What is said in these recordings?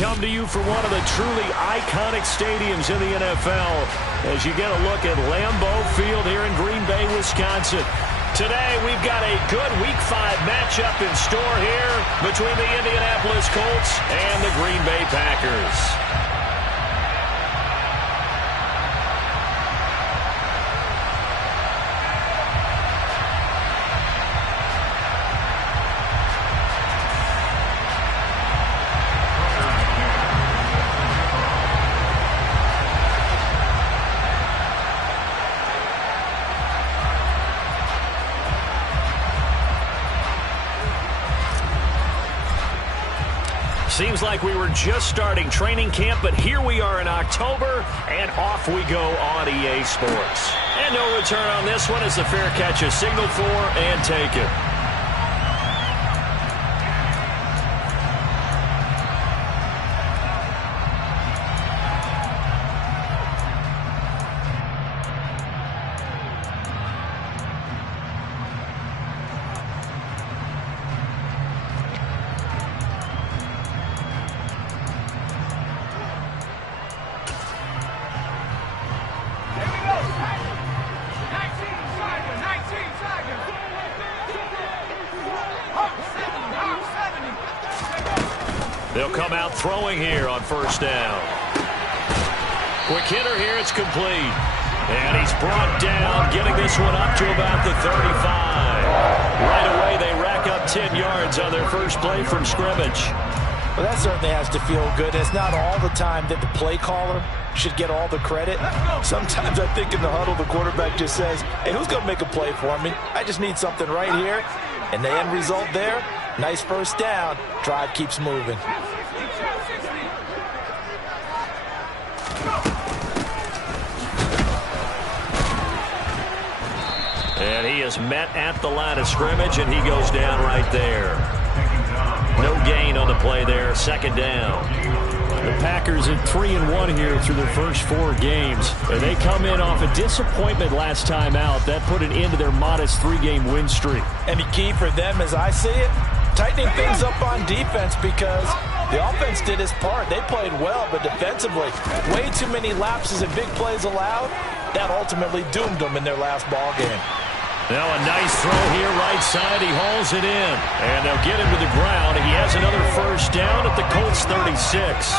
come to you from one of the truly iconic stadiums in the NFL as you get a look at Lambeau Field here in Green Bay, Wisconsin. Today, we've got a good Week 5 matchup in store here between the Indianapolis Colts and the Green Bay Packers. Seems like we were just starting training camp, but here we are in October, and off we go on EA Sports. And no return on this one as the fair catch is signaled for and taken. They'll come out throwing here on first down. Quick hitter here, it's complete. And he's brought down, getting this one up to about the 35. Right away, they rack up 10 yards on their first play from scrimmage. Well, that certainly has to feel good. It's not all the time that the play caller should get all the credit. Sometimes I think in the huddle, the quarterback just says, hey, who's going to make a play for me? I just need something right here. And the end result there, nice first down. Drive keeps moving. And he is met at the line of scrimmage, and he goes down right there. No gain on the play there, second down. The Packers at 3-1 here through their first 4 games. And they come in off a disappointment last time out. That put an end to their modest 3-game win streak. And the key for them, as I see it, tightening things up on defense because the offense did its part. They played well, but defensively, way too many lapses and big plays allowed. That ultimately doomed them in their last ball game. Now a nice throw here, right side. He hauls it in. And they'll get him to the ground. He has another first down at the Colts 36.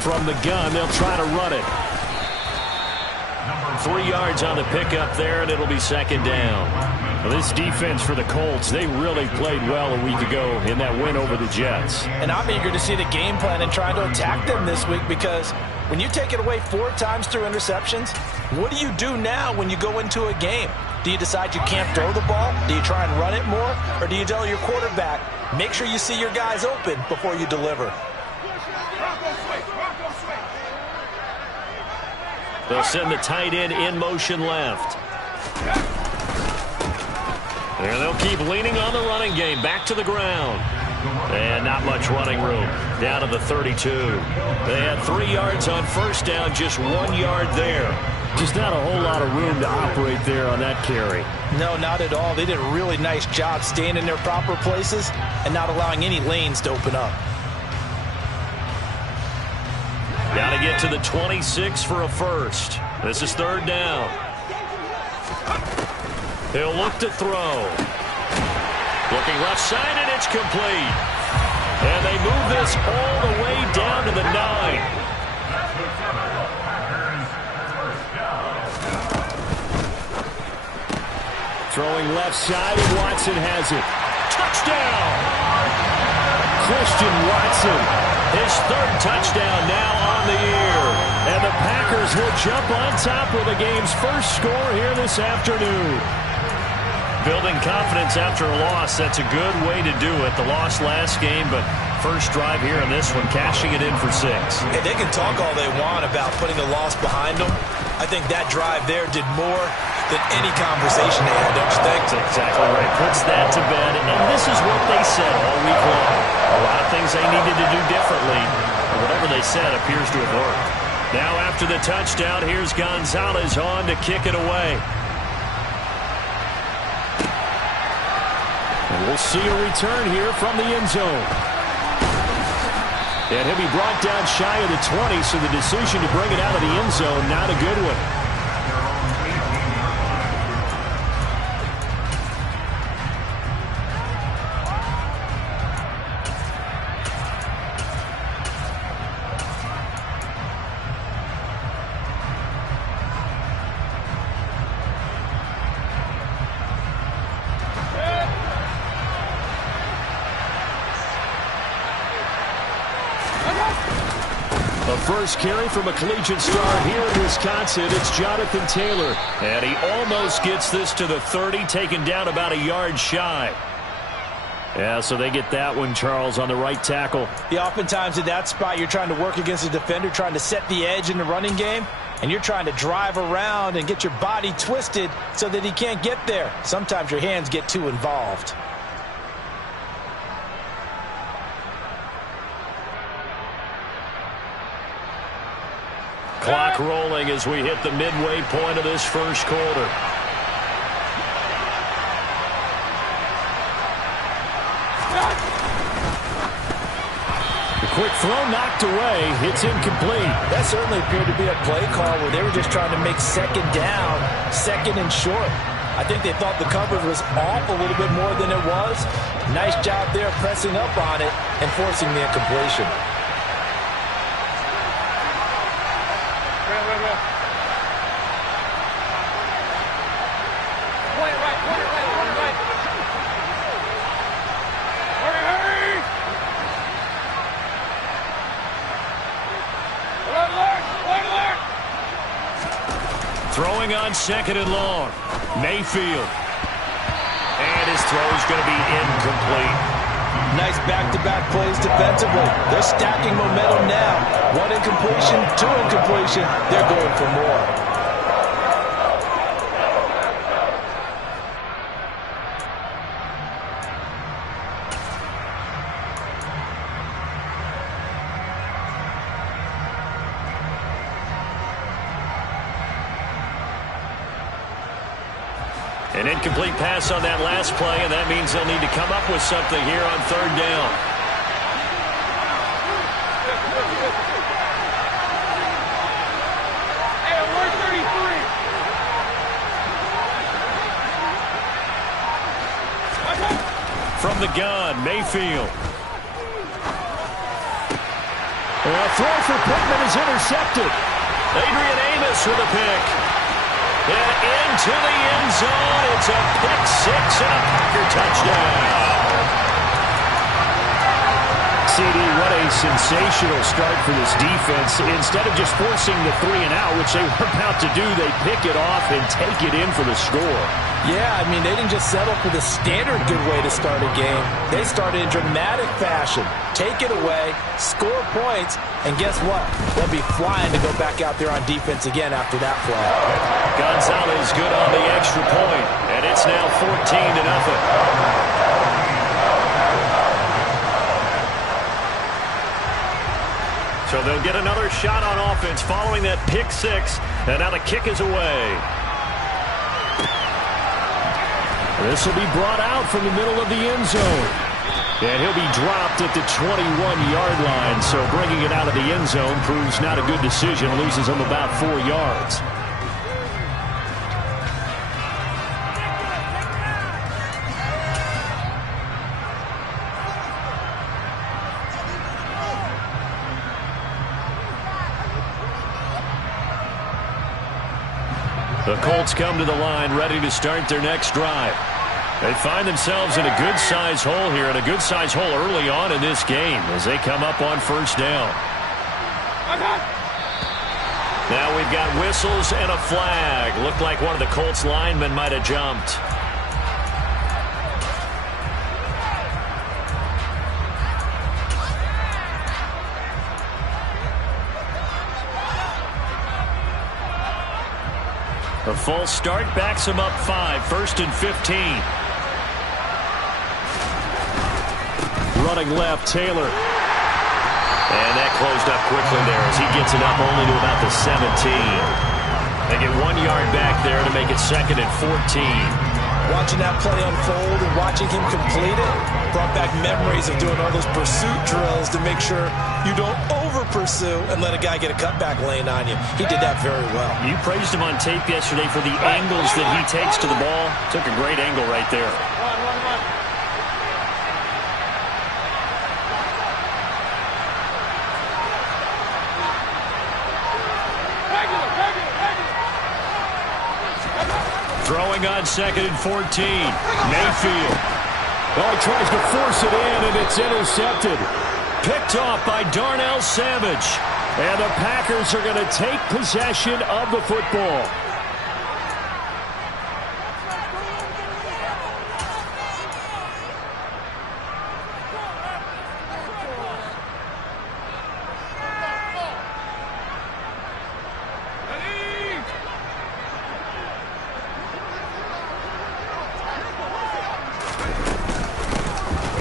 From the gun, they'll try to run it. 3 yards on the pickup there, and it'll be second down. Well, this defense for the Colts, they really played well a week ago in that win over the Jets. And I'm eager to see the game plan and try to attack them this week because when you take it away 4 times through interceptions, what do you do now when you go into a game? Do you decide you can't throw the ball? Do you try and run it more? Or do you tell your quarterback, make sure you see your guys open before you deliver? They'll send the tight end in motion left. And they'll keep leaning on the running game. Back to the ground. And not much running room. Down to the 32. They had 3 yards on first down, just 1 yard there. Just not a whole lot of room to operate there on that carry. No, not at all. They did a really nice job staying in their proper places and not allowing any lanes to open up. Got to get to the 26 for a first. This is third down. He'll look to throw. Looking left side, and it's complete. And they move this all the way down to the 9. Throwing left side, and Watson has it. Touchdown! Christian Watson. His third touchdown now on the year. And the Packers will jump on top with the game's first score here this afternoon. Building confidence after a loss, that's a good way to do it. The loss last game, but first drive here in this one, cashing it in for 6. Hey, they can talk all they want about putting a loss behind them. I think that drive there did more than any conversation they had, don't you think? That's exactly right. Puts that to bed, and this is what they said all week long. A lot of things they needed to do differently, Whatever they said appears to have worked. Now after the touchdown, here's Gonzalez on to kick it away. And we'll see a return here from the end zone. And he'll be brought down shy of the 20, so the decision to bring it out of the end zone, not a good one. First carry from a collegiate star here in Wisconsin. It's Jonathan Taylor. And he almost gets this to the 30, taken down about a yard shy. Yeah, so they get that one, Charles, on the right tackle. Yeah, oftentimes in that spot, you're trying to work against a defender, trying to set the edge in the running game, and you're trying to drive around and get your body twisted so that he can't get there. Sometimes your hands get too involved. Clock rolling as we hit the midway point of this first quarter. The quick throw knocked away. It's incomplete. That certainly appeared to be a play call where they were just trying to make second down, second and short. I think they thought the coverage was off a little bit more than it was. Nice job there pressing up on it and forcing the incompletion. Throwing on second and long. Mayfield. And his throw is going to be incomplete. Nice back-to-back plays defensively. They're stacking momentum now. One incompletion, two incompletion. They're going for more. An incomplete pass on that last play, and that means they'll need to come up with something here on third down. From the gun, Mayfield. A throw for Pittman is intercepted. Adrian Amos with a pick. And into the end zone. It's a pick six and a Packer touchdown. CD, what a sensational start for this defense. Instead of just forcing the 3 and out, which they were about to do, they pick it off and take it in for the score. Yeah, I mean, they didn't just settle for the standard good way to start a game. They started in dramatic fashion. Take it away, score points, and guess what? They'll be flying to go back out there on defense again after that play. Gonzalez good on the extra point, and it's now 14-0. So they'll get another shot on offense following that pick six, and now the kick is away. This will be brought out from the middle of the end zone. And he'll be dropped at the 21-yard line, so bringing it out of the end zone proves not a good decision. Loses him about 4 yards. The Colts come to the line ready to start their next drive. They find themselves in a good-sized hole here, and a good-sized hole early on in this game as they come up on first down. Now we've got whistles and a flag. Looked like one of the Colts linemen might have jumped. A false start backs him up 5, 1st and 15. Running left, Taylor. And that closed up quickly there as he gets it up only to about the 17. They get 1 yard back there to make it 2nd and 14. Watching that play unfold and watching him complete it brought back memories of doing all those pursuit drills to make sure you don't over-pursue and let a guy get a cutback lane on you. He did that very well. You praised him on tape yesterday for the angles that he takes to the ball. Took a great angle right there. Throwing on 2nd and 14. Mayfield. Oh, he tries to force it in, and it's intercepted. Picked off by Darnell Savage. And the Packers are going to take possession of the football.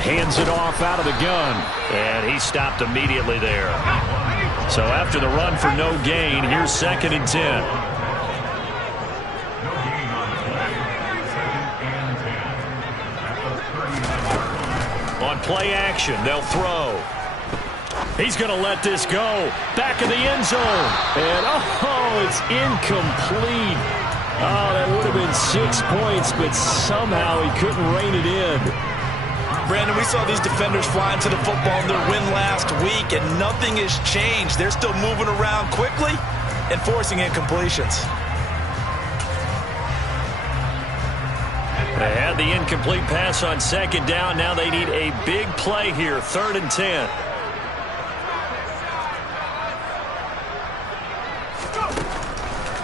Hands it off out of the gun. And he stopped immediately there. So after the run for no gain, here's 2nd and 10. On play action, they'll throw. He's going to let this go. Back of the end zone. And, oh, it's incomplete. Oh, that would have been 6 points, but somehow he couldn't rein it in. Brandon, we saw these defenders flying to the football in their win last week, and nothing has changed. They're still moving around quickly and forcing incompletions. They had the incomplete pass on 2nd down. Now they need a big play here, 3rd and 10.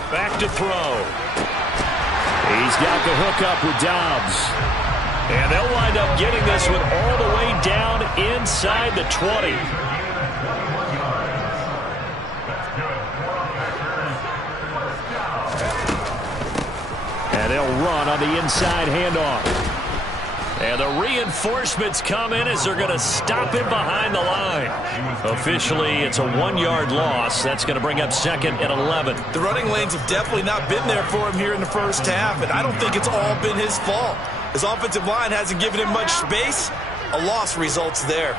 Back to throw. He's got the hook up with Dobbs. And they'll wind up getting this one all the way down inside the 20. And they'll run on the inside handoff. And the reinforcements come in as they're going to stop him behind the line. Officially, it's a 1-yard loss. That's going to bring up 2nd and 11. The running lanes have definitely not been there for him here in the first half, and I don't think it's all been his fault. His offensive line hasn't given him much space. A loss results there.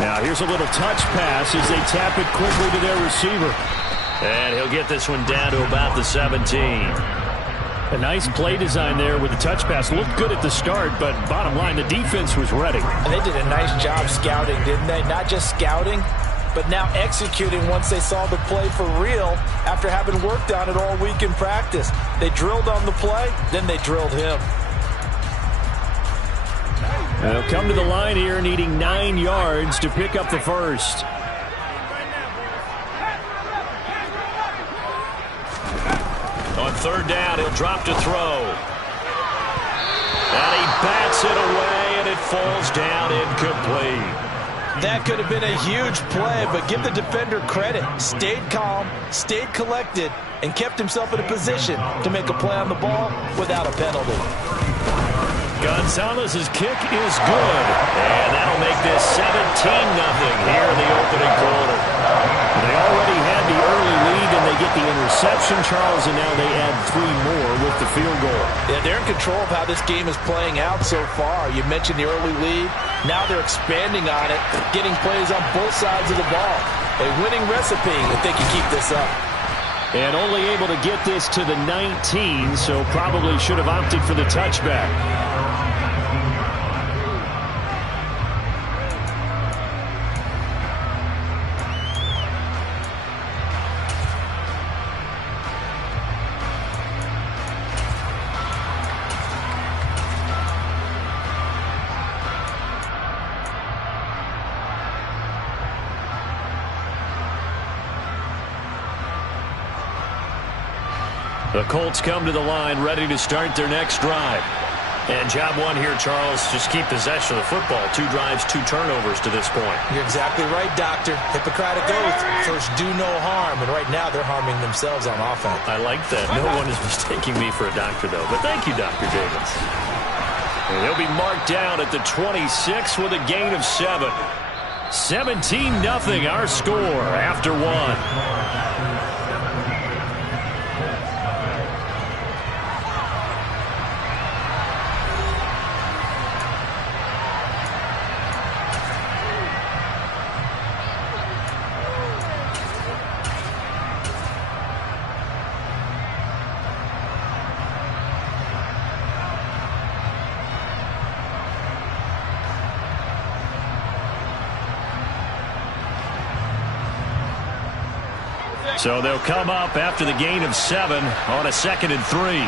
Now here's a little touch pass as they tap it quickly to their receiver. And he'll get this one down to about the 17. A nice play design there with the touch pass. Looked good at the start, but bottom line, the defense was ready. And they did a nice job scouting, didn't they? Not just scouting, but now executing once they saw the play for real after having worked on it all week in practice. They drilled on the play, then they drilled him. They'll come to the line here needing 9 yards to pick up the first. On 3rd down, he'll drop to throw. And he bats it away, and it falls down incomplete. That could have been a huge play, but give the defender credit. Stayed calm, stayed collected, and kept himself in a position to make a play on the ball without a penalty. Gonzalez's kick is good, and that'll make this 17-0 here in the opening quarter. They already had the early lead, and they get the interception, Charles, and now they add 3 more with the field goal. Yeah, they're in control of how this game is playing out so far. You mentioned the early lead. Now they're expanding on it, getting plays on both sides of the ball. A winning recipe if they can keep this up. And only able to get this to the 19, so probably should have opted for the touchback. The Colts come to the line ready to start their next drive. And job one here, Charles, just keep possession of the football. 2 drives, 2 turnovers to this point. You're exactly right, Doctor. Hippocratic oath. First, do no harm. And right now, they're harming themselves on offense. I like that. No one is mistaking me for a doctor, though. But thank you, Dr. Davis. And he'll be marked down at the 26 with a gain of 7. 17-0 our score after 1. So they'll come up after the gain of 7 on a 2nd and 3.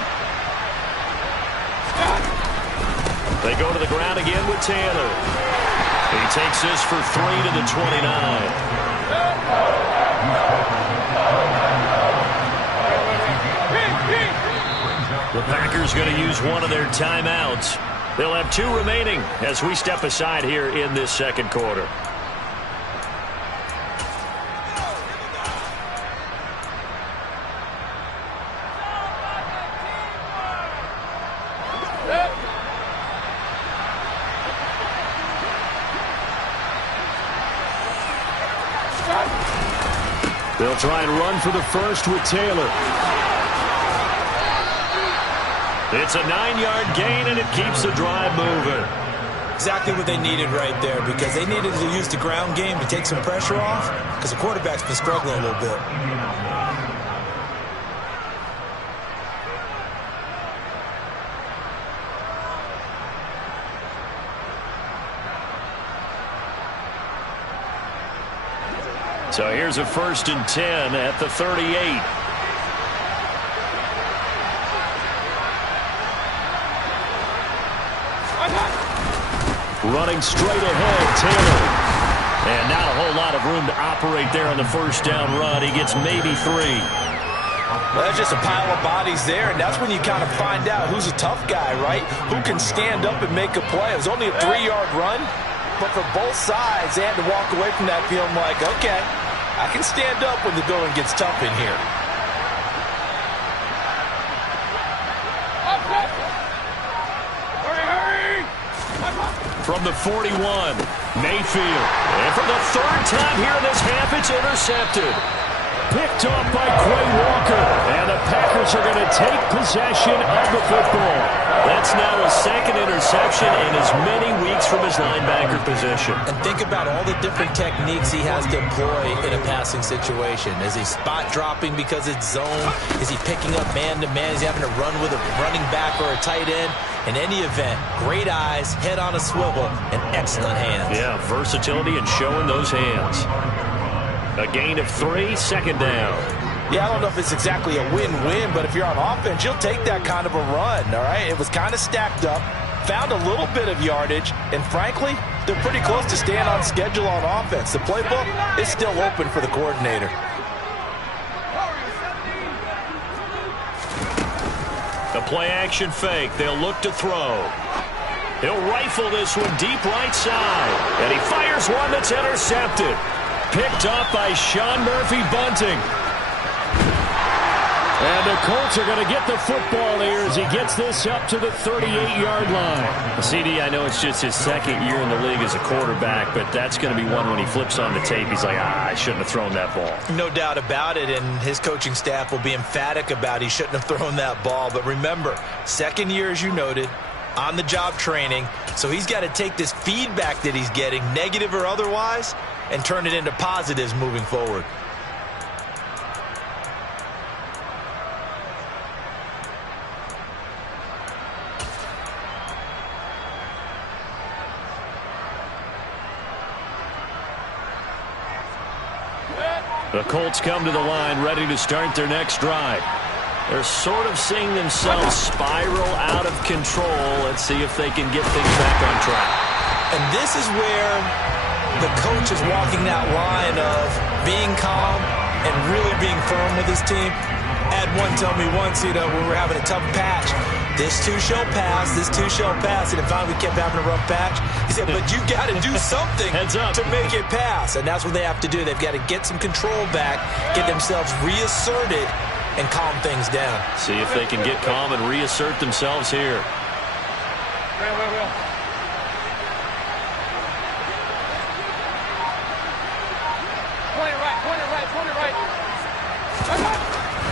They go to the ground again with Taylor. He takes this for 3 to the 29. The Packers going to use one of their timeouts. They'll have 2 remaining as we step aside here in this 2nd quarter. They'll try and run for the first with Taylor. It's a 9-yard gain, and it keeps the drive moving. Exactly what they needed right there, because they needed to use the ground game to take some pressure off, because the quarterback's been struggling a little bit. So here's a 1st and 10 at the 38. Running straight ahead, Taylor. And not a whole lot of room to operate there on the 1st down run. He gets maybe 3. Well, that's just a pile of bodies there, and that's when you kind of find out who's a tough guy, right? Who can stand up and make a play. It was only a 3-yard run, but for both sides, they had to walk away from that feeling like, okay, I can stand up when the going gets tough in here. From the 41, Mayfield. And for the 3rd time here in this half, it's intercepted. Picked off by Quay Walker. And the Packers are going to take possession of the football. That's now his 2nd interception in as many weeks from his linebacker position. And think about all the different techniques he has to employ in a passing situation. Is he spot dropping because it's zone? Is he picking up man-to-man? Is he having to run with a running back or a tight end? In any event, great eyes, head on a swivel, and excellent hands. Yeah, versatility and showing those hands. A gain of 3, 2nd down. Yeah, I don't know if it's exactly a win-win, but if you're on offense, you'll take that kind of a run, all right? It was kind of stacked up, found a little bit of yardage, and frankly, they're pretty close to staying on schedule on offense. The playbook is still open for the coordinator. The play-action fake. They'll look to throw. He'll rifle this one deep right side. And he fires one that's intercepted. Picked up by Sean Murphy-Bunting. And the Colts are going to get the football here as he gets this up to the 38-yard line. CD, I know it's just his 2nd year in the league as a quarterback, but that's going to be one when he flips on the tape. He's like, I shouldn't have thrown that ball. No doubt about it, and his coaching staff will be emphatic about he shouldn't have thrown that ball. But remember, 2nd year, as you noted, on-the-job training, so he's got to take this feedback that he's getting, negative or otherwise, and turn it into positives moving forward. The Colts come to the line ready to start their next drive. They're sort of seeing themselves spiral out of control. Let's see if they can get things back on track. And this is where the coach is walking that line of being calm and really being firm with his team. I had one tell me once, when we were having a tough patch, This too shall pass, this too shall pass. And finally we kept having a rough patch. He said, but you got to do something to make it pass. And that's what they have to do. They've got to get some control back, get themselves reasserted, and calm things down. See if they can get calm and reassert themselves here.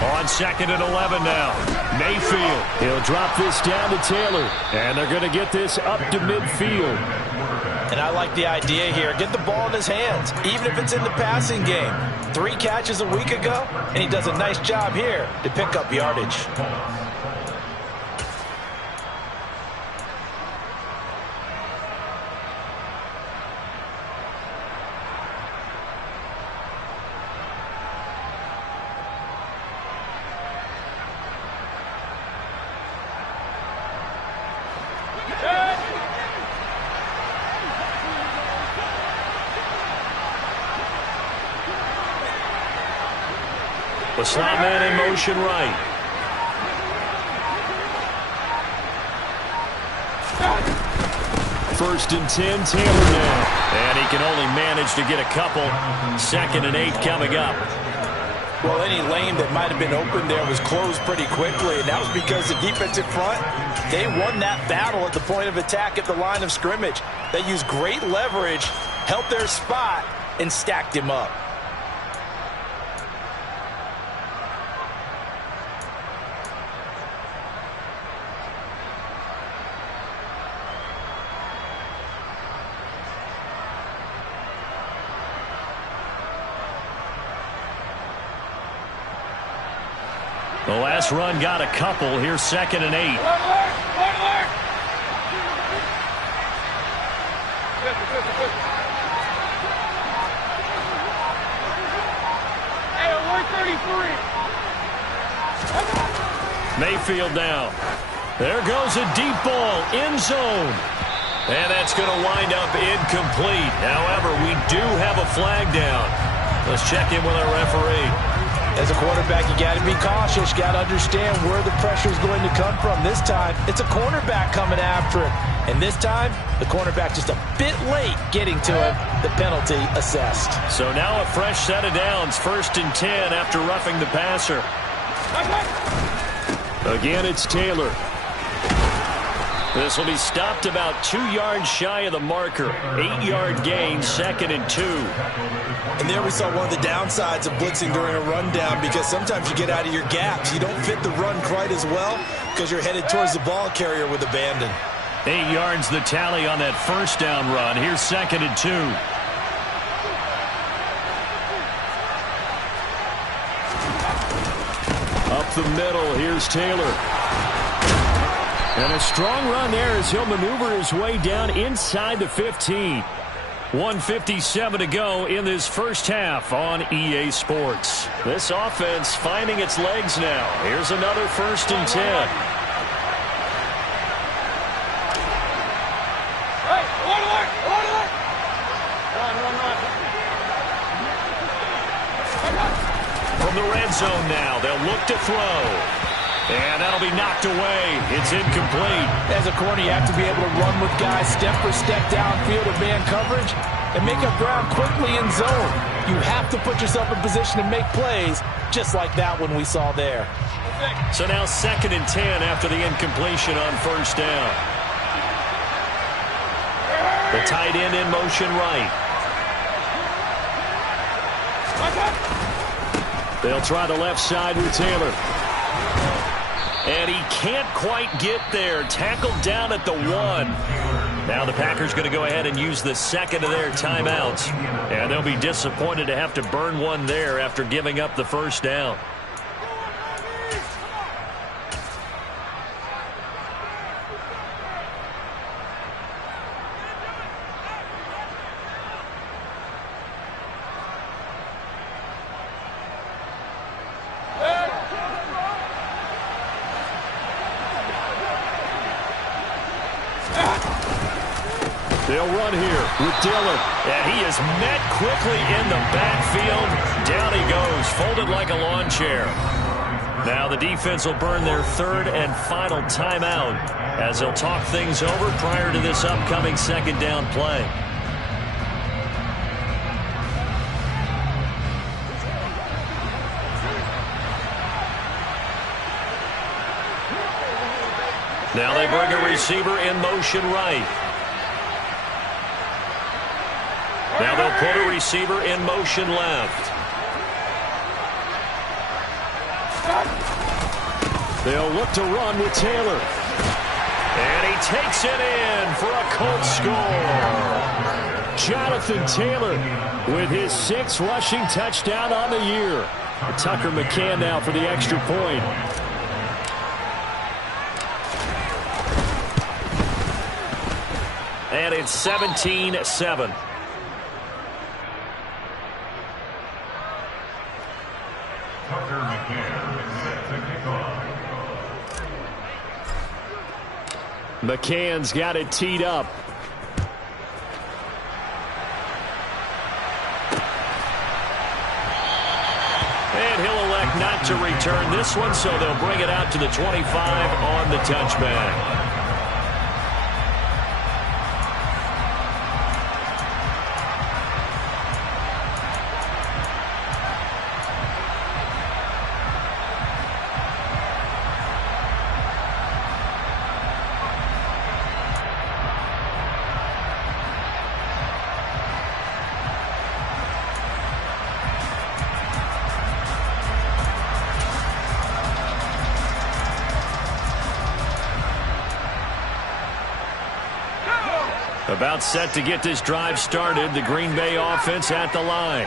On 2nd and 11 now. Mayfield. He'll drop this down to Taylor. And they're going to get this up to midfield. And I like the idea here. Get the ball in his hands, even if it's in the passing game. 3 catches a week ago, and he does a nice job here to pick up yardage. The slot man in motion right. First and 10, Taylor now. And he can only manage to get a couple. 2nd and 8 coming up. Well, any lane that might have been open there was closed pretty quickly, and that was because the defensive front, they won that battle at the point of attack at the line of scrimmage. They used great leverage, held their spot, and stacked him up. The last run got a couple. Here's 2nd and 8. Hey, 133. Mayfield now. There goes a deep ball, end zone. And that's going to wind up incomplete. However, we do have a flag down. Let's check in with our referee. As a quarterback, you got to be cautious. You got to understand where the pressure is going to come from. This time, it's a cornerback coming after him. And this time, the cornerback just a bit late getting to him. The penalty assessed. So now a fresh set of downs. 1st and 10 after roughing the passer. Again, it's Taylor. This will be stopped about 2 yards shy of the marker. 8-yard gain, 2nd and 2. And there we saw one of the downsides of blitzing during a rundown, because sometimes you get out of your gaps. You don't fit the run quite as well because you're headed towards the ball carrier with abandon. 8 yards the tally on that 1st down run. Here's 2nd and 2. Up the middle, here's Taylor. And a strong run there as he'll maneuver his way down inside the 15. 1:57 to go in this first half on EA Sports. This offense finding its legs now. Here's another 1st and 10. From the red zone now, they'll look to throw. And that'll be knocked away. It's incomplete. As a corner, you have to be able to run with guys step for step downfield of man coverage and make up ground quickly in zone. You have to put yourself in position to make plays, just like that one we saw there. So now 2nd and 10 after the incompletion on 1st down. The tight end in motion right. They'll try the left side with Taylor. And he can't quite get there. Tackled down at the 1. Now the Packers going to go ahead and use the 2nd of their timeouts. And they'll be disappointed to have to burn one there after giving up the 1st down. They'll run here with Dillon. And he is met quickly in the backfield. Down he goes, folded like a lawn chair. Now the defense will burn their third and final timeout as they'll talk things over prior to this upcoming second down play. Now they bring a receiver in motion right. Now they'll put a receiver in motion left. They'll look to run with Taylor. And he takes it in for a Colts score. Jonathan Taylor with his 6th rushing touchdown on the year. Tucker McCann now for the extra point. And it's 17-7. McCann's got it teed up. And he'll elect not to return this one, so they'll bring it out to the 25 on the touchback. About set to get this drive started. The Green Bay offense at the line.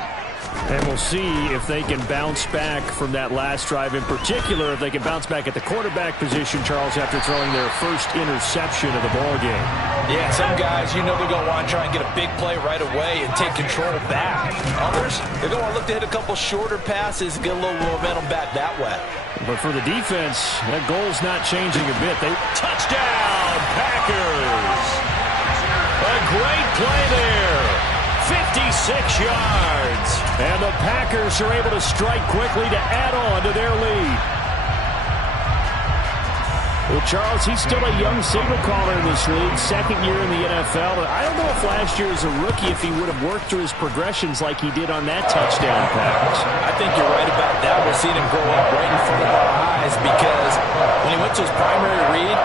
And we'll see if they can bounce back from that last drive. In particular, if they can bounce back at the quarterback position, Charles, after throwing their first interception of the ballgame. Yeah, some guys, they're going to want to try and get a big play right away and take control back. Others, they're going to look to hit a couple shorter passes and get a little momentum back that way. But for the defense, that goal's not changing a bit. Touchdown, Packers! A great play there. 56 yards. And the Packers are able to strike quickly to add on to their lead. Well, Charles, he's still a young signal caller in this league, 2nd year in the NFL. I don't know if last year as a rookie, if he would have worked through his progressions like he did on that touchdown pass. I think you're right about that. We're seeing him grow up right in front of our eyes because when he went to his primary read,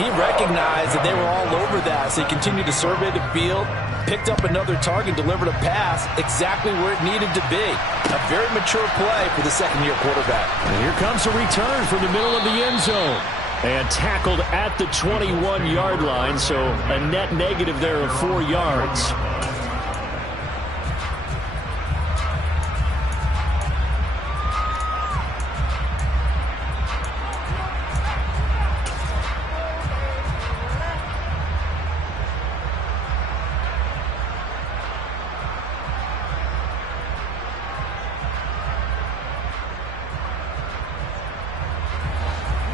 he recognized that they were all over that, so he continued to survey the field, picked up another target, delivered a pass exactly where it needed to be. A very mature play for the second-year quarterback. And here comes a return from the middle of the end zone. And tackled at the 21-yard line, so a net negative there of 4 yards.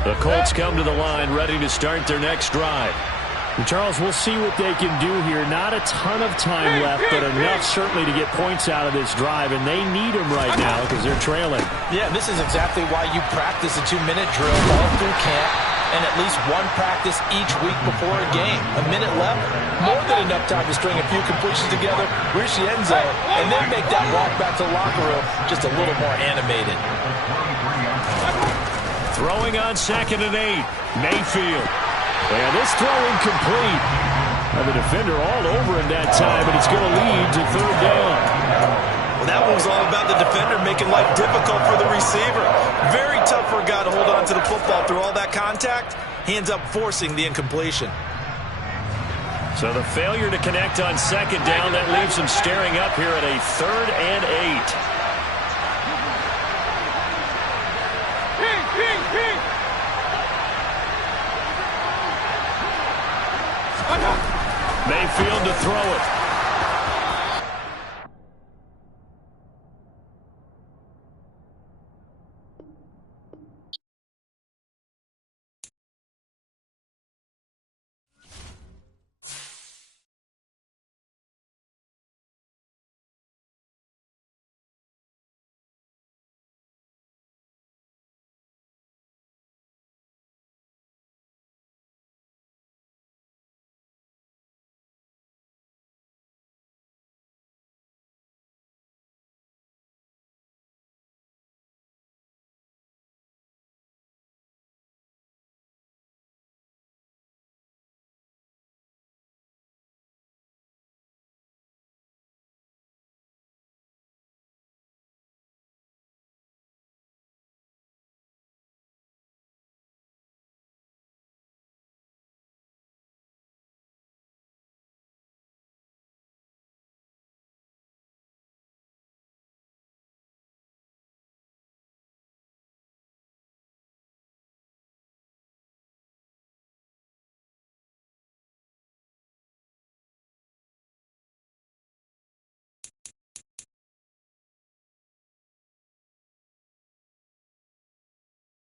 The Colts come to the line ready to start their next drive. And Charles, we'll see what they can do here. Not a ton of time left, but enough certainly to get points out of this drive, and they need them right now because they're trailing. Yeah, this is exactly why you practice a 2-minute drill all through camp and at least one practice each week before a game. A minute left, more than enough time to string a few completions together, reach the end zone, and then make that walk back to the locker room just a little more animated. Throwing on 2nd and 8. Mayfield. And this throw incomplete. And the defender all over him that time, and it's going to lead to 3rd down. Well, that one was all about the defender making life difficult for the receiver. Very tough for a guy to hold on to the football through all that contact. He ends up forcing the incompletion. So the failure to connect on 2nd down, that leaves him staring up here at a 3rd and 8. Mayfield to throw it.